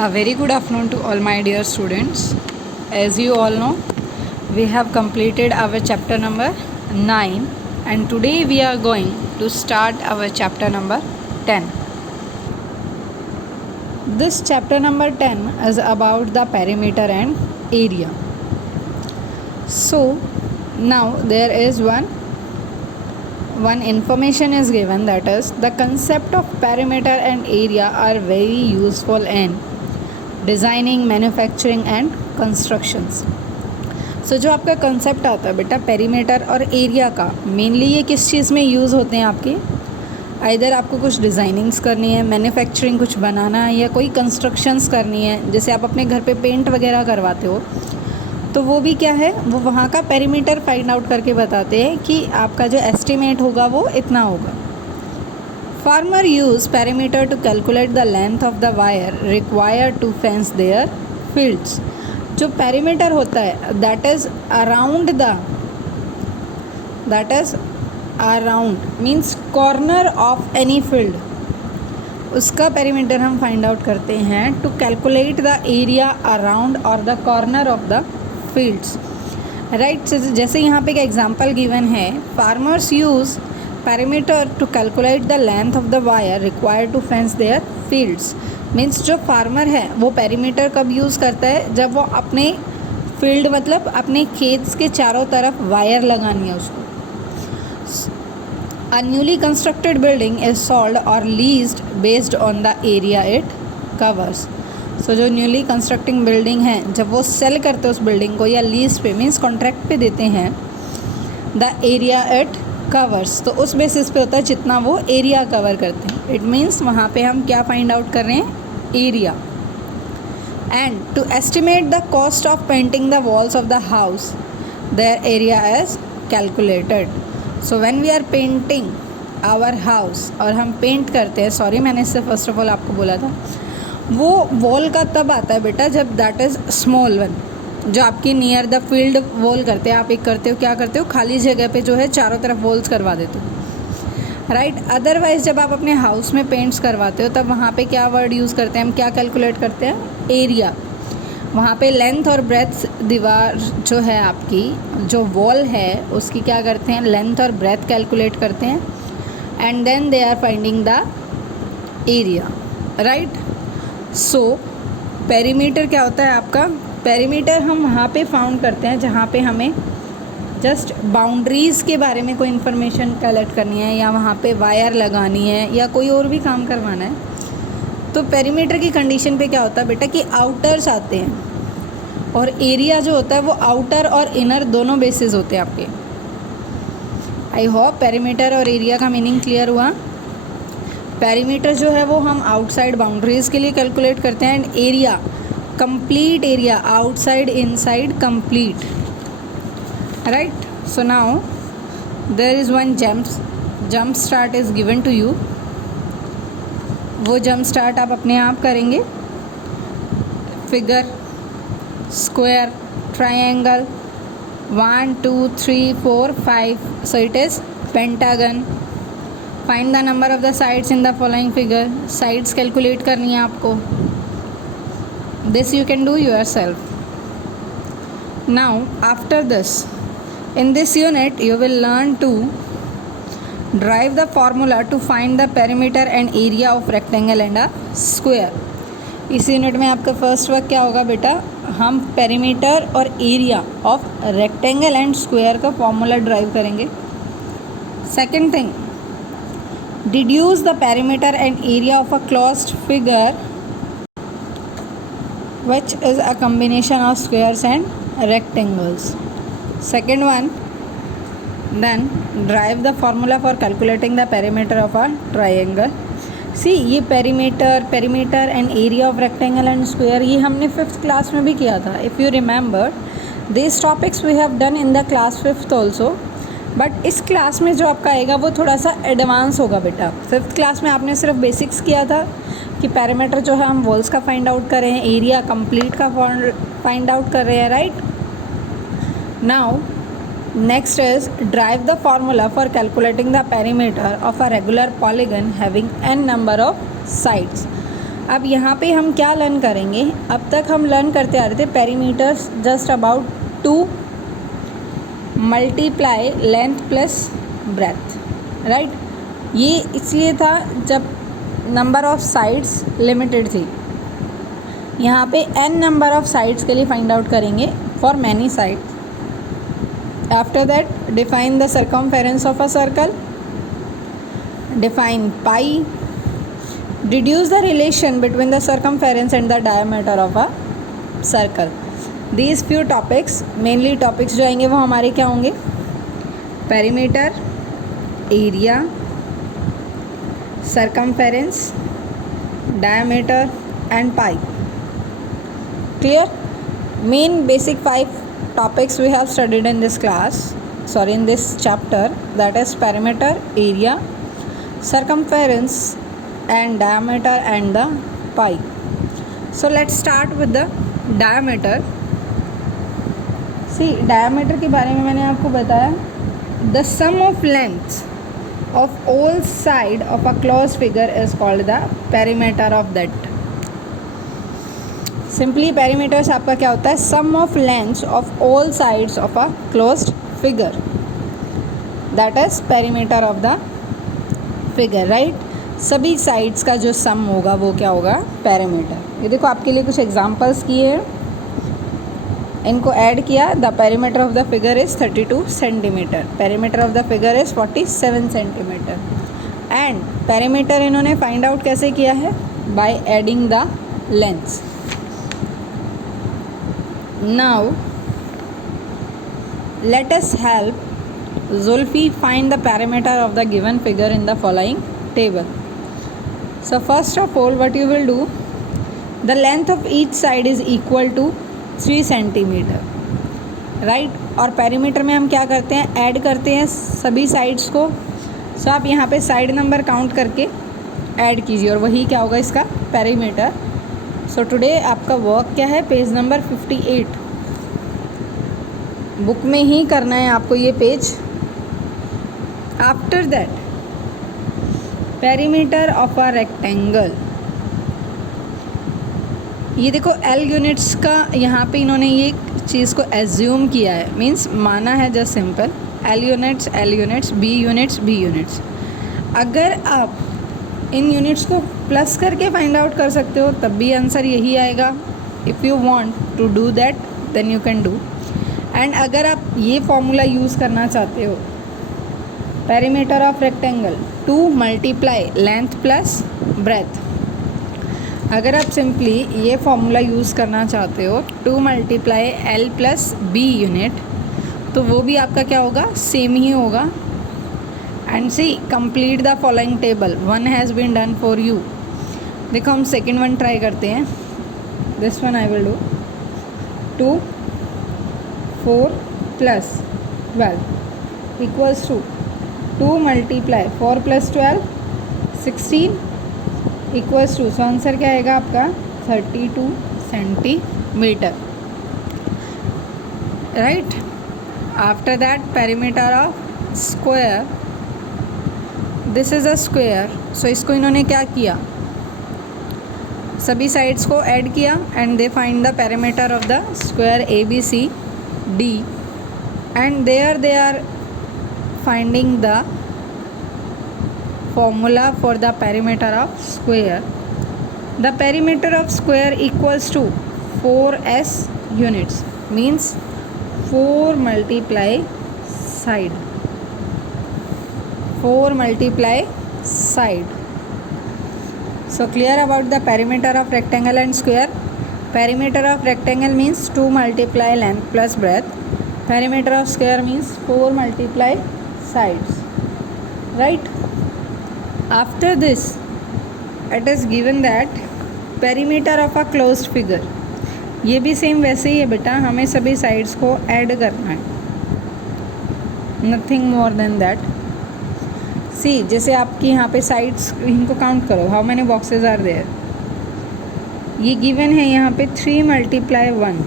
A very good afternoon to all my dear students. As you all know, we have completed our chapter number 9 and today we are going to start our chapter number 10. This chapter number 10 is about the perimeter and area. So now there is one information is given, that is the concept of perimeter and area are very useful in designing, manufacturing and constructions. So जो आपका concept आता है बेटा perimeter और area का, mainly ये किस चीज़ में यूज़ होते हैं आपके, आइदर आपको कुछ डिज़ाइनिंग्स करनी है, मैन्युफैक्चरिंग कुछ बनाना है या कोई कंस्ट्रक्शंस करनी है, जैसे आप अपने घर पे पेंट वगैरह करवाते हो, तो वो भी क्या है, वो वहाँ का पेरीमीटर फाइंड आउट करके बताते हैं कि आपका जो एस्टिमेट होगा वो इतना होगा. Farmer use perimeter to calculate the length of the wire required to fence their fields. जो perimeter होता है that is around means corner of any field, उसका perimeter हम find out करते हैं to calculate the area around or the corner of the fields. Right, जैसे यहाँ पे एक example given है, farmers use perimeter to calculate the length of the wire required to fence their fields. Means जो farmer है वो perimeter कब use करता है, जब वो अपने फील्ड मतलब अपने खेत के चारों तरफ वायर लगानी है उसको. A newly constructed building is sold or leased based on the area it covers. सो जो न्यूली कंस्ट्रक्टिंग बिल्डिंग है, जब वो सेल करते हैं उस बिल्डिंग को या लीज पे मीन्स कॉन्ट्रैक्ट पे देते हैं, द एरिया इट कवर्स, तो उस बेसिस पे होता है जितना वो एरिया कवर करते हैं. इट मीन्स वहाँ पे हम क्या फाइंड आउट कर रहे हैं, area. And to estimate the cost of painting the walls of the house their area is calculated. So when we are painting our house, और हम पेंट करते हैं, सॉरी मैंने इससे फर्स्ट ऑफ ऑल आपको बोला था, वो वॉल का तब आता है बेटा जब दैट इज़ स्मॉल वन, जो आपकी नियर द फील्ड वॉल करते हैं. आप एक करते हो, क्या करते हो, खाली जगह पे जो है चारों तरफ वॉल्स करवा देते हो, राइट. अदरवाइज जब आप अपने हाउस में पेंट्स करवाते हो तब वहाँ पे क्या वर्ड यूज़ करते हैं, हम क्या कैलकुलेट करते हैं, एरिया. वहाँ पे लेंथ और ब्रेथ, दीवार जो है आपकी, जो वॉल है उसकी क्या करते हैं, लेंथ और ब्रेथ कैलकुलेट करते हैं and then they are finding the area, right. So perimeter क्या होता है आपका, पेरीमीटर हम वहाँ पे फाउंड करते हैं जहाँ पे हमें जस्ट बाउंड्रीज़ के बारे में कोई इन्फॉर्मेशन कलेक्ट करनी है या वहाँ पे वायर लगानी है या कोई और भी काम करवाना है. तो पेरीमीटर की कंडीशन पे क्या होता है बेटा कि आउटर्स आते हैं और एरिया जो होता है वो आउटर और इनर दोनों बेसिस होते हैं आपके. आई होप पेरीमीटर और एरिया का मीनिंग क्लियर हुआ. पेरीमीटर जो है वो हम आउटसाइड बाउंड्रीज़ के लिए कैलकुलेट करते हैं and area complete area, outside inside complete, right. So now there is one jump start is given to you. वो jump start आप अपने आप करेंगे. Figure, square, triangle, 1 2 3 4 5, so it is pentagon. Find the number of the sides in the following figure. Sides calculate करनी है आपको. This you can do yourself. Now after this, in this unit you will learn to derive the formula to find the perimeter and area of rectangle and a square. इस unit में आपका first work क्या होगा बेटा, हम perimeter और area of rectangle and square का formula drive करेंगे. Second thing, deduce the perimeter and area of a closed figure which is a combination of squares and rectangles. Second one, then derive the formula for calculating the perimeter of a triangle. See, ये perimeter and area of rectangle and square ये हमने 5th class में भी किया था. If you remember, these topics we have done in the class 5th also. But इस class में जो आपका आएगा वो थोड़ा सा एडवांस होगा बेटा. 5th क्लास में आपने सिर्फ बेसिक्स किया था कि पैरामीटर जो है हम वॉल्स का फाइंड आउट कर रहे हैं, एरिया कंप्लीट का फाइंड आउट कर रहे हैं, right. Now next is drive the formula for calculating the perimeter of a regular polygon having n number of sides. अब यहाँ पे हम क्या लर्न करेंगे, अब तक हम लर्न करते आ रहे थे perimeters just about 2 multiply length plus breath, right. ये इसलिए था जब नंबर ऑफ साइड्स लिमिटेड थी। यहाँ पे n नंबर ऑफ साइड्स के लिए फाइंड आउट करेंगे for many sides. After that define the circumference of a circle, define pi, deduce the relation between the circumference and the diameter of a circle. These few topics, mainly topics जो आएंगे वो हमारे क्या होंगे, perimeter, area, circumference, diameter and pi. Clear? Main basic 5 topics we have studied in this class, in this chapter, that is perimeter, area, circumference and diameter and the pi. So let's start with the diameter. See, diameter के बारे में मैंने आपको बताया, the sum of lengths of all side of a closed figure is called the perimeter of that. Simply perimeters आपका क्या होता है, sum of lengths of all sides of a closed figure, that is perimeter of the figure, right. सभी sides का जो सम होगा वो क्या होगा, पेरीमीटर। ये देखो आपके लिए कुछ एग्जांपल्स किए हैं, इनको ऐड किया। The perimeter of the figure is 32 centimetre, perimeter of the figure is 47 centimetre. And perimeter इन्होंने फाइंड आउट कैसे किया है, by adding the lengths. Now let us help Zulfi find the perimeter of the given figure in the following table. So first of all, what you will do, the length of each side is equal to 3 centimeter, right। और perimeter में हम क्या करते हैं, add करते हैं सभी sides को। सो आप यहाँ पे साइड नंबर काउंट करके ऐड कीजिए और वही क्या होगा इसका perimeter। सो टुडे आपका वर्क क्या है, पेज नंबर 58 बुक में ही करना है आपको ये page. After that perimeter of a rectangle, ये देखो एल यूनिट्स का यहाँ पे इन्होंने ये चीज़ को एज्यूम किया है, मींस माना है just simple, L units, B units. अगर आप इन यूनिट्स को प्लस करके फाइंड आउट कर सकते हो तब भी आंसर यही आएगा। If you want to do that then you can do. And अगर आप ये फॉर्मूला यूज़ करना चाहते हो, perimeter of rectangle 2 multiply length plus breadth, अगर आप सिंपली ये फॉर्मूला यूज़ करना चाहते हो 2 multiply L plus B unit, तो वो भी आपका क्या होगा, सेम ही होगा। And see complete the following table, 1 has been done for you. देखो हम सेकेंड वन ट्राई करते हैं, this one I will do. 2 4 plus 12 equals to 2 multiply 4 plus 12 16 equals to, so answer क्या आएगा आपका 32 centimetre, right. After that perimeter of square, this is a square, so इसको इन्होंने क्या किया, सभी साइड्स को ऐड किया and they find the perimeter of the square A B C D, and there they are finding the formula for the perimeter of square. The perimeter of square equals to 4s units, means 4 multiply side, 4 multiply side. So clear about the perimeter of rectangle and square. Perimeter of rectangle means 2 multiply length plus breadth. Perimeter of square means 4 multiply sides, right। After this it is given that perimeter of a closed figure, ये भी same वैसे ही है बेटा, हमें सभी sides को add करना है, nothing more than that. See जैसे आपकी यहाँ पे साइड्स, इनको काउंट करो, how many boxes are there, ये गिवन है यहाँ पे 3 मल्टीप्लाई 1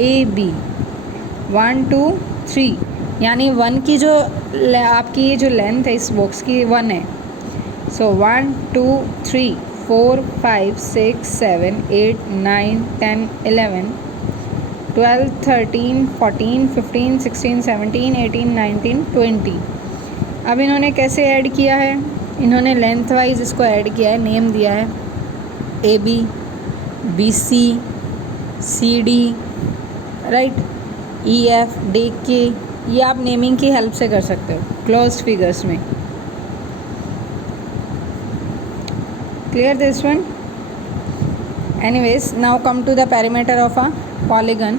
ए बी, 1 2 3, यानी 1 की जो आपकी ये जो लेंथ है इस बॉक्स की 1 है, सो 1 2 3 4 5 6 7 8 9 10 11 12 13 14 15 16 17 18 19 20। अब इन्होंने कैसे ऐड किया है, इन्होंने लेंथ वाइज इसको ऐड किया है, नेम दिया है AB BC CD right, EF DK, ये आप नेमिंग की हेल्प से कर सकते हो क्लोज्ड फिगर्स में। Clear this one? Anyways, now come to the perimeter of a polygon.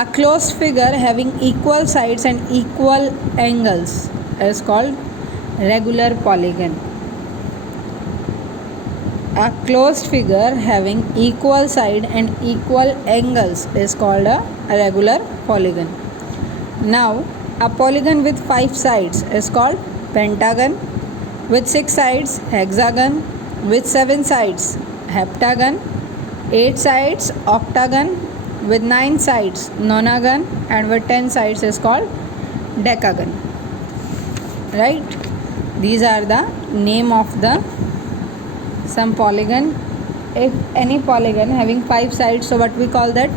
A closed figure having equal sides and equal angles is called regular polygon. A closed figure having equal side and equal angles is called a regular polygon. Now, a polygon with 5 sides is called pentagon, with 6 sides hexagon, with 7 sides heptagon, 8 sides octagon, with 9 sides nonagon, and with 10 sides is called decagon. Right? These are the name of the some polygon. If any polygon having 5 sides, so what we call that?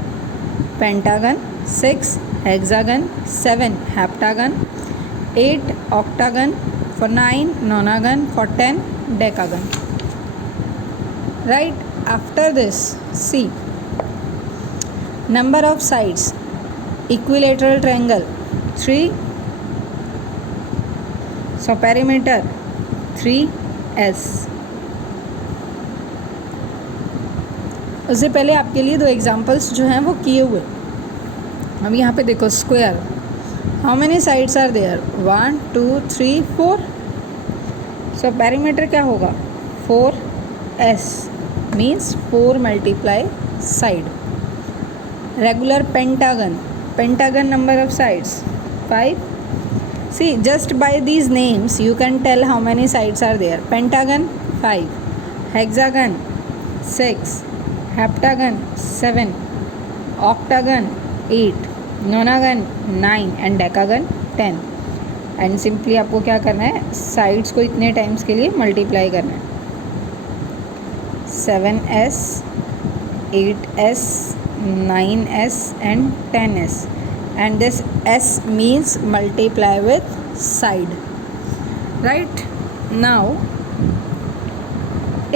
Pentagon. 6 hexagon, 7 heptagon, 8 octagon, for 9 nonagon, for 10 decagon. Right? After this, see, number of sides, equilateral triangle 3, so perimeter 3S. उससे पहले आपके लिए 2 examples जो हैं वो किए हुए। अब यहाँ पे देखो square, how many sides are there? 1 2 3 4, so perimeter क्या होगा? 4S means 4 multiply side. Regular pentagon, pentagon number of sides 5. See, just by these names you can tell how many sides are there. Pentagon 5, hexagon 6, heptagon 7, octagon 8, nonagon 9 and decagon 10. And simply आपको क्या करना है, sides को इतने times के लिए multiply करना है। 7S, 8S, 9S and 10S. And this S means multiply with side. Right? Now,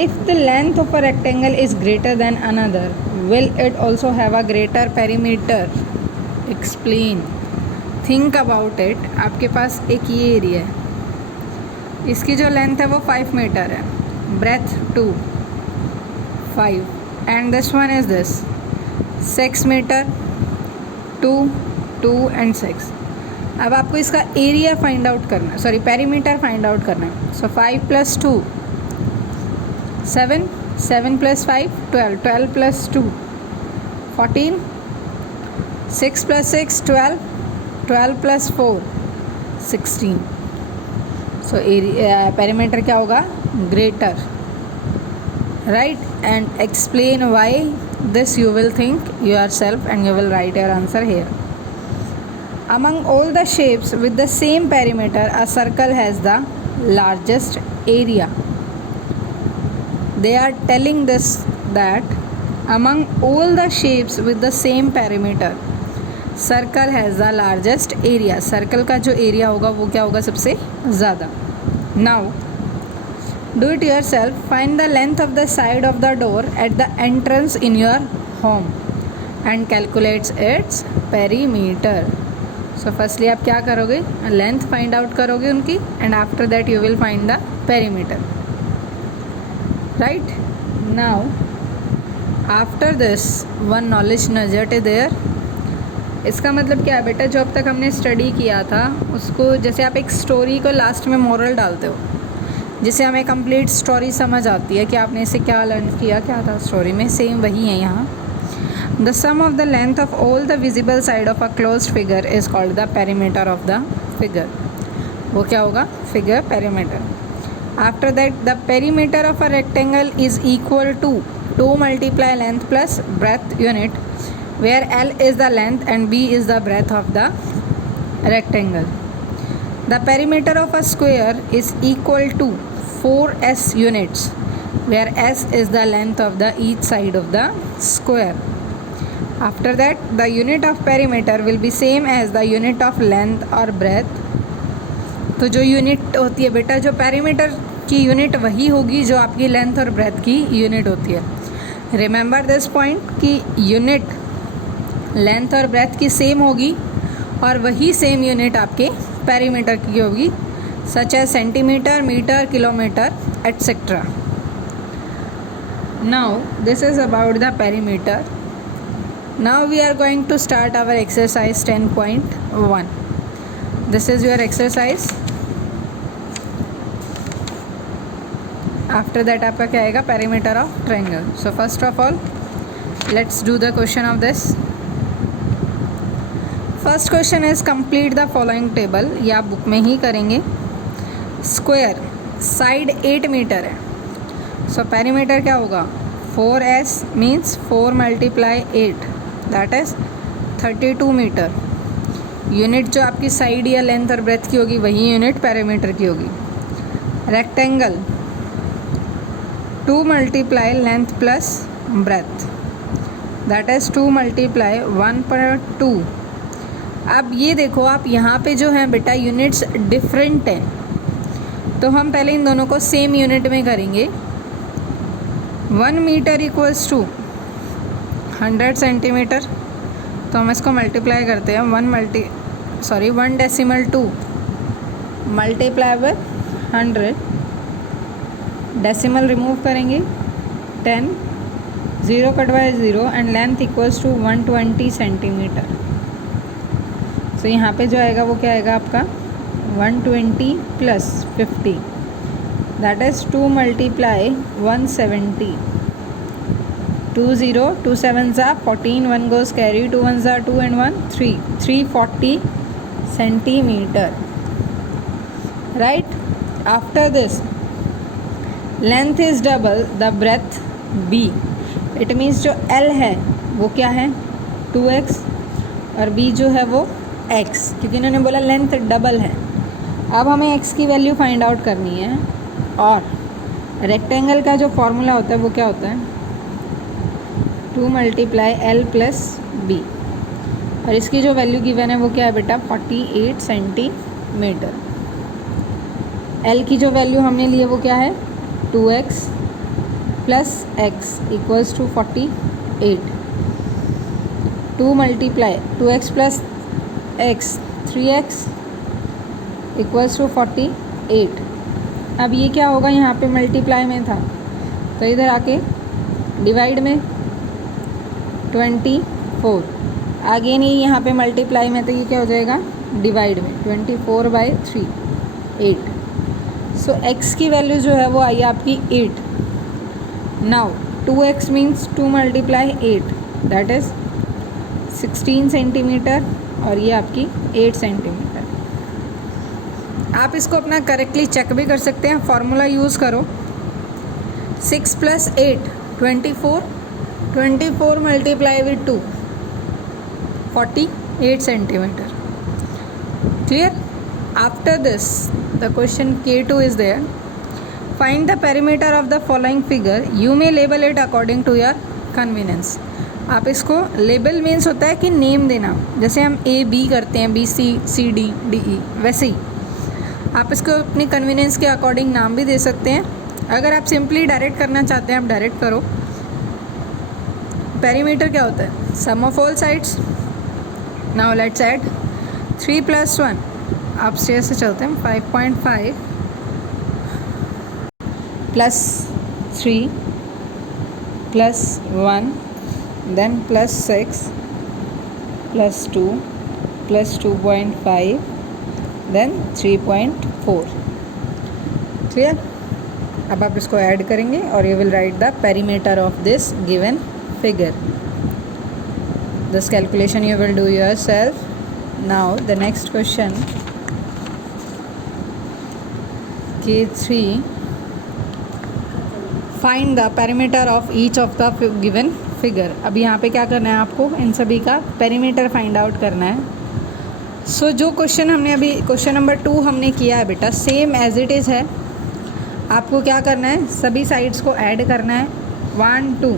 if the length of a rectangle is greater than another, will it also have a greater perimeter? Explain. Think about it. आपके पास एक ये area है, इसकी जो length है वो 5 metre है, breadth 2 5, and this one is this 6 metre 2 2 and 6. अब आपको इसका एरिया फाइंड आउट करना है, सॉरी पेरीमीटर फाइंड आउट करना है। सो 5 + 2 7, 7 + 5 12, 12 + 2 14, 6 + 6 12, 12 + 4 16. सो एरिया पेरीमीटर क्या होगा? Greater. Right? And explain why this you will think yourself and you will write your answer here. Among all the shapes with the same perimeter, a circle has the largest area. They are telling this that among all the shapes with the same perimeter, circle has the largest area. Circle का जो area होगा वो क्या होगा? सबसे ज़्यादा. Now do it yourself. Find the length of the side of the door at the entrance in your home and calculates its perimeter. So firstly आप क्या करोगे? लेंथ फाइंड आउट करोगे उनकी, and after that you will find the perimeter. Right? Now after this one knowledge nugget is there. इसका मतलब क्या है बेटा? जो अब तक हमने स्टडी किया था उसको, जैसे आप एक स्टोरी को लास्ट में मोरल डालते हो, जिससे हमें कंप्लीट स्टोरी समझ आती है कि आपने इसे क्या लर्न किया, क्या था स्टोरी में, सेम वही है यहाँ. The sum of the length of all the visible side of a closed figure is called the perimeter of the figure. वो क्या होगा? Figure perimeter. After that the perimeter of a rectangle is equal to 2 × length plus breadth unit, where L is the length and B is the breadth of the rectangle. The perimeter of a square is equal to 4S units, where s is the length of the each side of the square. After that, the unit of perimeter will be same as the unit of length or breadth. तो जो unit होती है बेटा, जो perimeter की unit वही होगी जो आपकी लेंथ और ब्रेथ की यूनिट होती है. रिमेंबर दिस पॉइंट कि यूनिट लेंथ और ब्रेथ की सेम होगी और वही सेम यूनिट आपके पेरीमीटर की होगी, such as centimetre, metre, kilometre etcetera. Now this is about the perimeter. Now we are going to start our exercise 10.1. This is your exercise. After that आपका क्या आएगा, perimeter of triangle. So first of all let's do the question of this. First question is complete the following table. ये आप book में ही करेंगे. Square side 8 metre है, सो perimeter क्या होगा, 4s means 4 multiply 8 that is 32 metre. Unit जो आपकी side या लेंथ और ब्रेथ की होगी वही यूनिट पेरीमीटर की होगी. Rectangle 2 multiply length plus breath that is 2 multiply 1.2. अब ये देखो, आप यहाँ पे जो है बेटा यूनिट्स डिफरेंट हैं, तो हम पहले इन दोनों को सेम यूनिट में करेंगे. 1 मीटर इक्वल्स टू 100 सेंटीमीटर, तो हम इसको मल्टीप्लाई करते हैं. 1 decimal 2 multiply with 100, decimal remove करेंगे 10, 0 cut by 0 and length equals to 120 centimetre. तो यहाँ पे जो आएगा वो क्या आएगा आपका 120 प्लस 50 दैट इज़ 2 मल्टीप्लाई 170. 2 0 2 7 ज़ा 14, 1 goes carry, 2 1 ज़ा 2 and 1 3, 340 centimetre. Right. After this length is double the breadth b. It means जो l है वो क्या है 2x और b जो है वो x, क्योंकि इन्होंने बोला लेंथ डबल है. अब हमें x की वैल्यू फाइंड आउट करनी है. और रेक्टेंगल का जो फॉर्मूला होता है वो क्या होता है, 2 मल्टीप्लाई l प्लस b. और इसकी जो वैल्यू गिवन है वो क्या है बेटा 48 सेंटीमीटर. l की जो वैल्यू हमने ली है वो क्या है 2x plus x equals to 48. 2 multiply 2x plus x 3x equals to 48. अब ये क्या होगा, यहाँ पे मल्टीप्लाई में था तो इधर आके डिवाइड में 24. आगे नहीं, यहाँ पे मल्टीप्लाई में तो ये क्या हो जाएगा डिवाइड में 24/3 8. सो x की वैल्यू जो है वो आई आपकी 8. Now 2x means 2 multiply 8 that is 16 centimetre और ये आपकी 8 सेंटीमीटर. आप इसको अपना करेक्टली चेक भी कर सकते हैं. फार्मूला यूज़ करो. 6 plus 8 24, 24 multiply with 2 48 centimetre. Clear. After this the question K2 is there. Find the perimeter of the following figure. You may label it according to your convenience. आप इसको label means होता है कि name देना, जैसे हम A B करते हैं B C C D D E, वैसे ही आप इसको अपनी कन्वीनियंस के अकॉर्डिंग नाम भी दे सकते हैं. अगर आप सिंपली डायरेक्ट करना चाहते हैं आप डायरेक्ट करो. पेरीमीटर क्या होता है, sum of all sides. Now let's add 3 + 1. आप से चलते हैं 5.5 plus 3 plus 1 then plus 6 plus 2 plus 2.5 then 3.4. Clear. अब आप इसको ऐड करेंगे और you will write the perimeter of this given figure. This calculation you will do yourself. Now the next question K3. Find the perimeter of each of the given figure. अब यहाँ पे क्या करना है आपको, इन सभी का पेरीमीटर फाइंड आउट करना है. सो जो क्वेश्चन हमने अभी क्वेश्चन नंबर 2 हमने किया है बेटा सेम एज इट इज़ है. आपको क्या करना है, सभी साइड्स को ऐड करना है 1 2।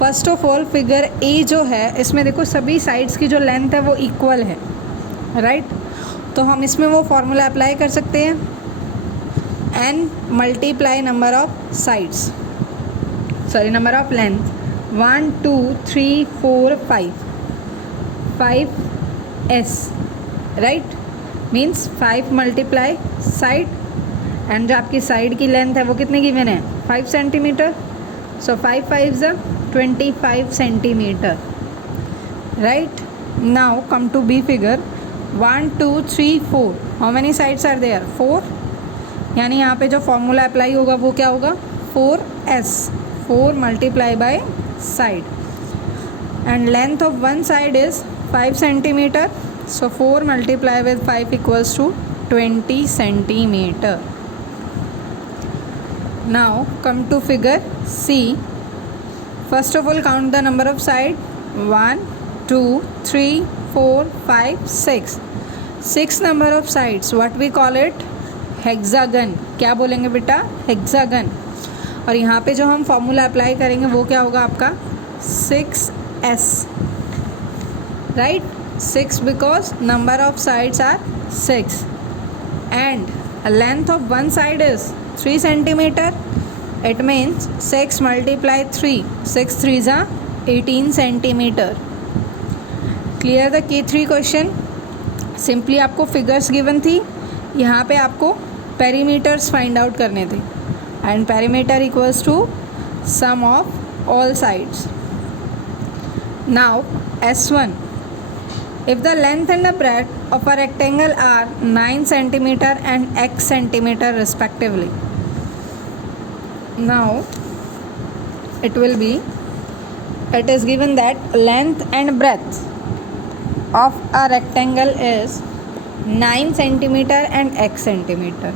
First of all figure A जो है इसमें देखो सभी साइड्स की जो लेंथ है वो इक्वल है, राइट। तो हम इसमें वो फॉर्मूला अप्लाई कर सकते हैं, n multiply number of sides, sorry number of length, 1 2 3 4 5 5s, right. Means 5 multiply side, and जो आपकी साइड की लेंथ है वो कितनी गिवन है, 5 centimetre. So 5 5 25 centimetre, right. Now come to B figure 1 2 3 4, how many sides are there, 4, यानी यहाँ पे जो फॉर्मूला अप्लाई होगा वो क्या होगा, 4s, 4 multiply by side, and length of one side is 5 centimetre, so 4 multiplied with 5 equals to 20 centimeter. Now come to figure C. First of all count the number of side, 1 2 3 4 5 6, 6 number of sides, what we call it, hexagon। क्या बोलेंगे बेटा, hexagon। और यहाँ पे जो हम formula apply करेंगे वो क्या होगा आपका 6s, right। 6 because number of sides are 6 and length of one side is 3 centimeter. It means 6 multiply 3, 6 3s are 18 centimeter. Clear the key 3 question। Simply आपको फिगर्स गिवन थी, यहाँ पे आपको पेरीमीटर्स फाइंड आउट करने थे, and perimeter equals to sum of all sides. Now S1, if the length and the breadth of a rectangle are 9 centimeter and x centimeter respectively, now it will be, it is given that length and breadth of a rectangle is 9 centimeter and x centimeter।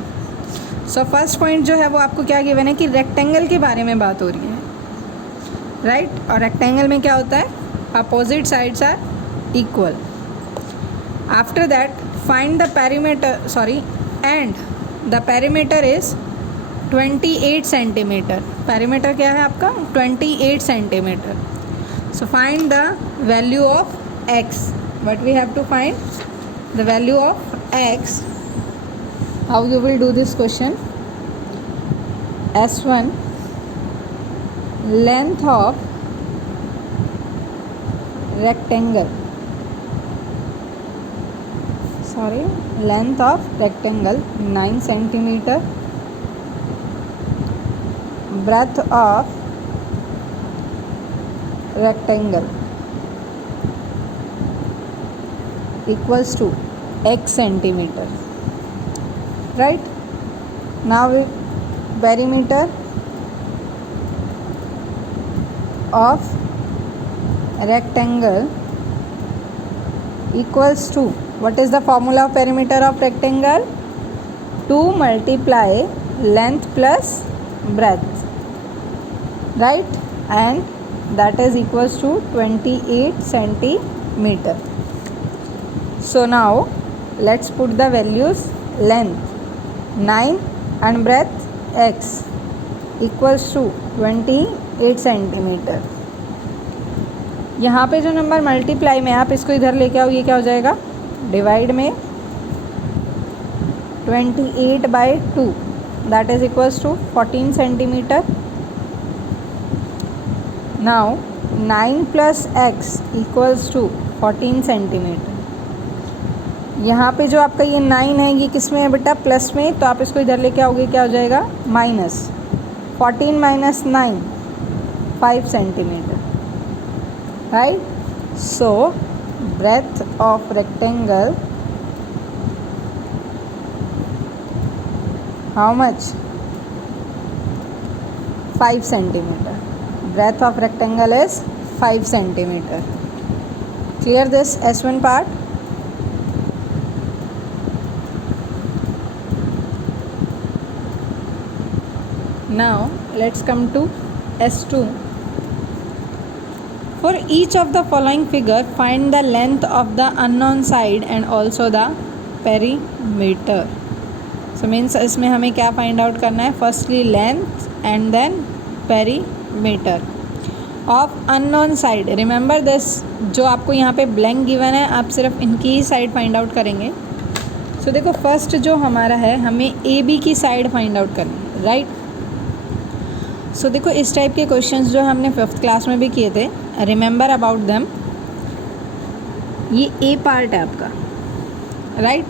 so first point जो है वो आपको क्या given है कि rectangle के बारे में बात हो रही है, राइट। और रेक्टेंगल में क्या होता है, opposite sides are equal. After that find the perimeter, sorry, and the perimeter is 28 centimeter। perimeter क्या है आपका 28 centimeter। so find the value of x, what we have to find the value of x। how you will do this question, S1 length of rectangle, sorry, length of rectangle 9 centimeter, breadth of rectangle equals to x centimeter, right। now perimeter of rectangle equals to, what is the formula of perimeter of rectangle, 2 multiply length plus breadth, right, and that is equals to 28 centimeter। so now let's put the values, length 9 and breadth x equals to 28 centimeter। यहाँ पे जो number multiply में आप इसको इधर लेके आओ, ये क्या हो जाएगा, डिवाइड में 28/2, that is equals to 14 centimetre. Now 9 plus x equals to 14 centimetre. यहाँ पे जो आपका ये 9 है ये किस में है बेटा, प्लस में, तो आप इसको इधर लेके आओगे, क्या हो जाएगा, minus 14 minus 9 5 centimetre, right। so breadth of rectangle, how much, 5 centimeter, breadth of rectangle is 5 centimeter। clear this S1 part। now let's come to S2। for each of the following figure find the length of the unknown side and also the perimeter। so so means इसमें हमें क्या find out करना है, firstly length and then perimeter of unknown side. Remember this, जो आपको यहाँ पे blank given है आप सिर्फ इनकी ही साइड फाइंड आउट करेंगे। सो देखो फर्स्ट जो हमारा है, हमें ए बी की साइड फाइंड आउट करनी है, राइट। सो देखो इस टाइप के क्वेश्चंस जो हमने 5th क्लास में भी किए थे, रिमेंबर अबाउट देम। ये ए पार्ट है आपका, राइट।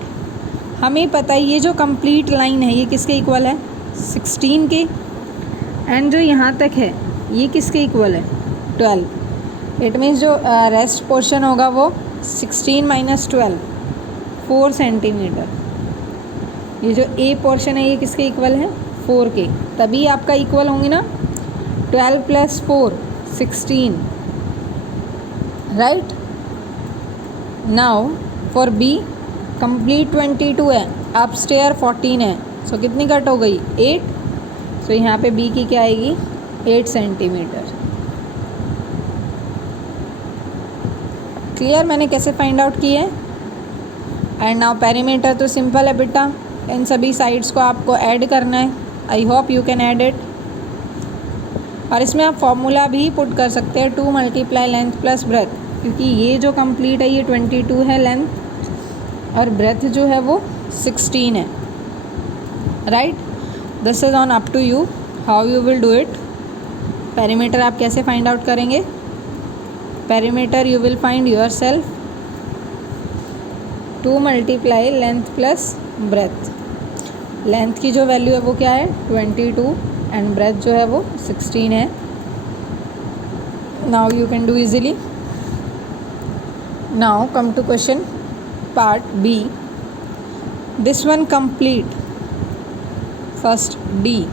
हमें पता है ये जो कंप्लीट लाइन है ये किसके इक्वल है, 16 के, एंड जो यहाँ तक है ये किसके इक्वल है, 12। इट मीन्स जो रेस्ट पोर्शन होगा वो 16 - 12, 4 सेंटीमीटर। ये जो ए पोर्शन है ये किसके इक्वल है, 4 के, तभी आपका इक्वल होंगे ना, 12 + 4 16, right. Now for B complete 22 है, अपस्टेयर 14 है, सो कितनी कट हो गई, 8। सो यहाँ पे बी की क्या आएगी, 8 सेंटीमीटर। क्लियर मैंने कैसे फाइंड आउट की है। एंड नाउ पेरीमीटर तो सिंपल है बेटा, इन सभी साइड्स को आपको ऐड करना है। I hope you can add it. और इसमें आप फॉर्मूला भी पुट कर सकते हैं, 2 × लेंथ + ब्रेथ, क्योंकि ये जो कंप्लीट है ये 22 है लेंथ और ब्रेथ जो है वो 16 है, right. This is on up to you how you will do it. Perimeter आप कैसे फाइंड आउट करेंगे, perimeter you will find yourself, 2 × length + breadth. Length की जो वैल्यू है वो क्या है, 22, एंड ब्रेथ जो है वो 16 है। Now you can do easily. Now come to question part B, this one complete, first D.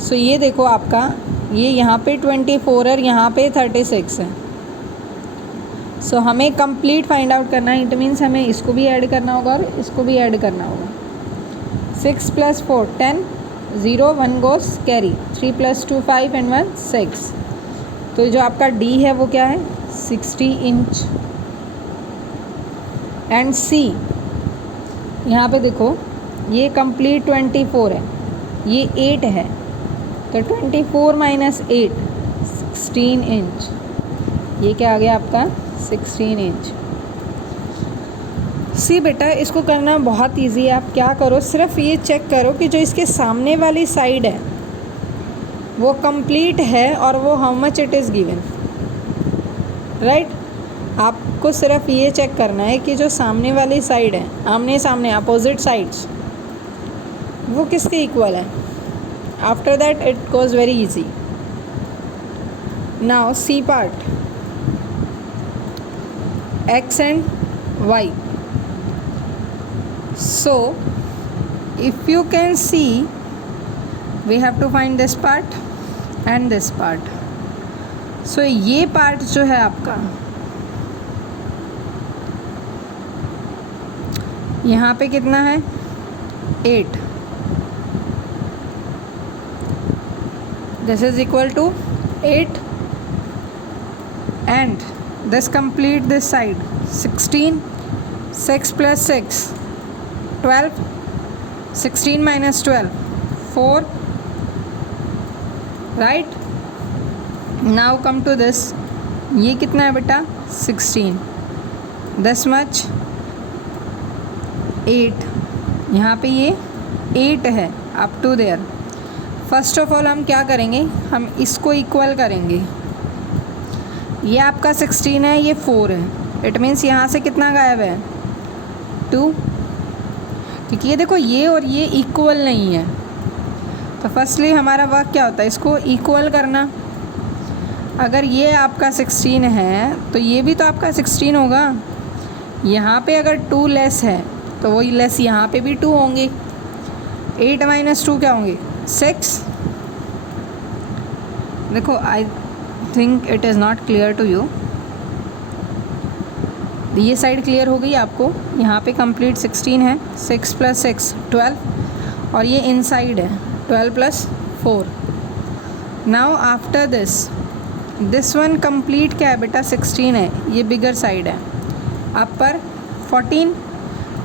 So ये देखो आपका, ये यहाँ पे 24 है, यहाँ पे 36 है। सो हमें कंप्लीट फाइंड आउट करना है, इट मीन्स हमें इसको भी ऐड करना होगा और इसको भी ऐड करना होगा। 6 + 4 10, 0 1 गोस कैरी, 3 + 2 5 एंड 1 6। तो जो आपका डी है वो क्या है, 60 इंच। एंड सी, यहाँ पे देखो ये कंप्लीट 24 है, ये 8 है, तो 24 - 8 16 इंच। ये क्या आ गया आपका, 16 इंच। सी बेटा इसको करना बहुत इजी है। आप क्या करो, सिर्फ ये चेक करो कि जो इसके सामने वाली साइड है वो कंप्लीट है और वो how much it is given, right. आपको सिर्फ ये चेक करना है कि जो सामने वाली साइड है, आमने सामने अपोजिट साइड्स, वो किसके इक्वल है। After that it goes very easy. Now C part, x and y. So if you can see, we have to find this part and this part. So ये part जो है आपका, यहाँ पे कितना है, 8, this is equal to 8, and this complete this side 16, 6 + 6 12, 16 - 12 4, right. now come to this, ये कितना है बेटा, 16, this much 8, यहाँ पे ये 8 है up to there. First of all हम क्या करेंगे, हम इसको इक्वल करेंगे। ये आपका 16 है, ये 4 है, इट मीन्स यहाँ से कितना गायब है, 2, क्योंकि ये देखो ये और ये इक्वल नहीं है। तो फर्स्टली हमारा वर्क क्या होता है, इसको इक्वल करना। अगर ये आपका 16 है तो ये भी तो आपका 16 होगा। यहाँ पे अगर 2 लेस है तो वही लेस यहाँ पे भी 2 होंगे। 8 - 2 क्या होंगे, 6। देखो I think it is not clear to you. ये साइड क्लियर हो गई आपको। यहाँ पे कंप्लीट 16 है, 6 + 6 12, और ये इनसाइड है 12 + 4। Now after this one complete क्या है बेटा, 16 है, ये बिगर साइड है। अपर 14,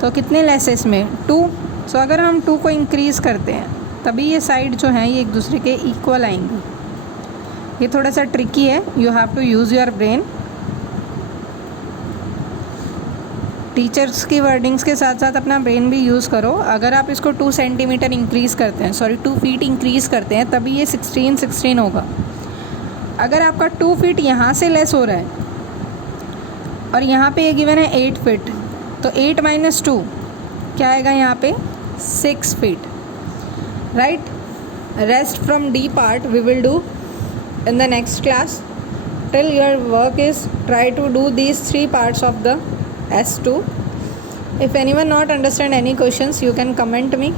तो कितने लेस है इसमें, 2, सो अगर हम 2 को इंक्रीज़ करते हैं तभी ये साइड जो हैं ये एक दूसरे के इक्वल आएंगी। ये थोड़ा सा ट्रिकी है, you have to use your brain. Teachers की वर्डिंग्स के साथ साथ अपना ब्रेन भी यूज़ करो। अगर आप इसको 2 सेंटीमीटर इंक्रीज़ करते हैं, 2 फीट इंक्रीज़ करते हैं, तभी ये 16 होगा। अगर आपका 2 फीट यहाँ से लेस हो रहा है और यहाँ पे ये गिवन है 8 फीट, तो 8 माइनस 2 क्या आएगा यहाँ पे 6 feet, right. Rest from D part we will do in the next class. Till your work is try to do these 3 parts of the S2. If anyone not understand any questions, you can comment me.